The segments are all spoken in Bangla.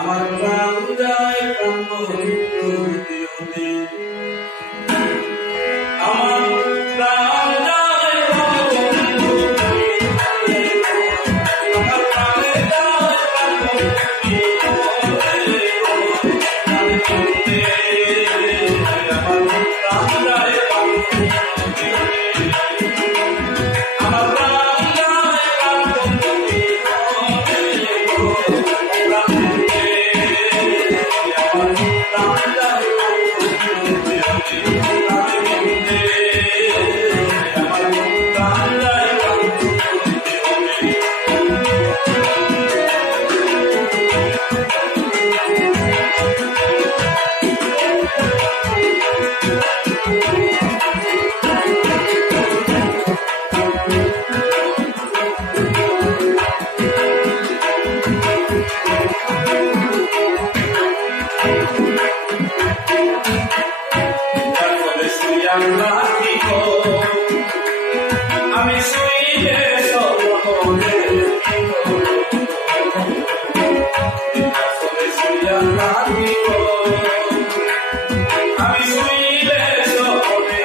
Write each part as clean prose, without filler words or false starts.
আমার প্রাণ যায় প্রাণ হতে হতে আমার প্রাণ যায় প্রাণ হতে আমার প্রাণে যায় প্রাণ হতে আমার প্রাণ যায় প্রাণ হতে আমার প্রাণ যায় প্রাণ আমি শুইলে সপনে আমি শুইলে সপনে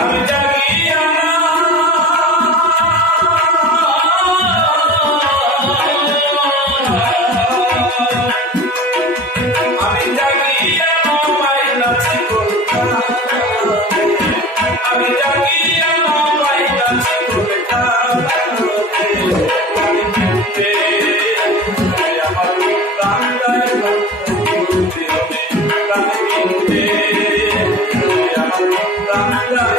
আমি জাগিয়া আমি জাগিয়া পাইলাছি আমি জাগিয়া পাইলাছি আমার প্রাণ যায় আমার প্রাণ যায়